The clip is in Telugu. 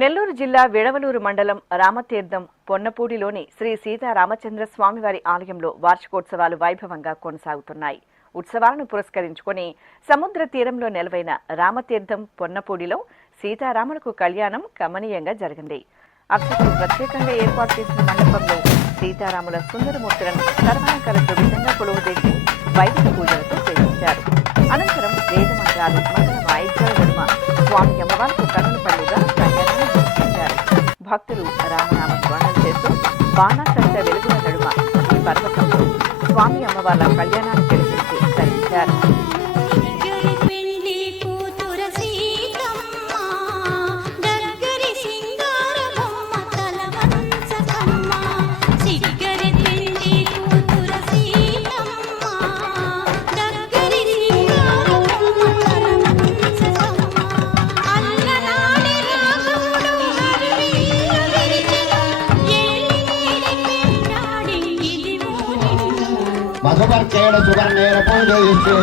నెల్లూరు జిల్లా విడవలూరు మండలం రామతీర్థం పొన్నపూడిలోని శ్రీ సీతారామచంద్ర స్వామివారి ఆలయంలో వార్షికోత్సవాలు వైభవంగా కొనసాగుతున్నాయి. ఉత్సవాలను పురస్కరించుకుని సముద్ర తీరంలో నెలవైన రామతీర్థం పొన్నపూడిలో సీతారాములకు కళ్యాణం కమనీయంగా జరిగింది. అర్చకులు ప్రత్యేకంగా ఏర్పాటు చేసిన మండపంలో సీతారాముల సుందరమూర్తులను సర్వాలంకారంతో విధంగా కొలువుదీసి వైదిక పూజలతో సేవించారు. అనంతరం వేదమంత్రాలు మంగళ వాయిద్యాల నడుమ స్వామి అమ్మవారికి కన్నుల పండుగ కళ్యాణాన్ని జరిపించారు. భక్తులు రామనామ స్మరణలు చేస్తూ బాణాసంచ వెలుగుల నడుమ ఈ పర్వతంలో స్వామి అమ్మవార్ల కళ్యాణాన్ని జరిపించి ధరించారు. మధువర్కేణ సువర్ణేన పూజయిష్యే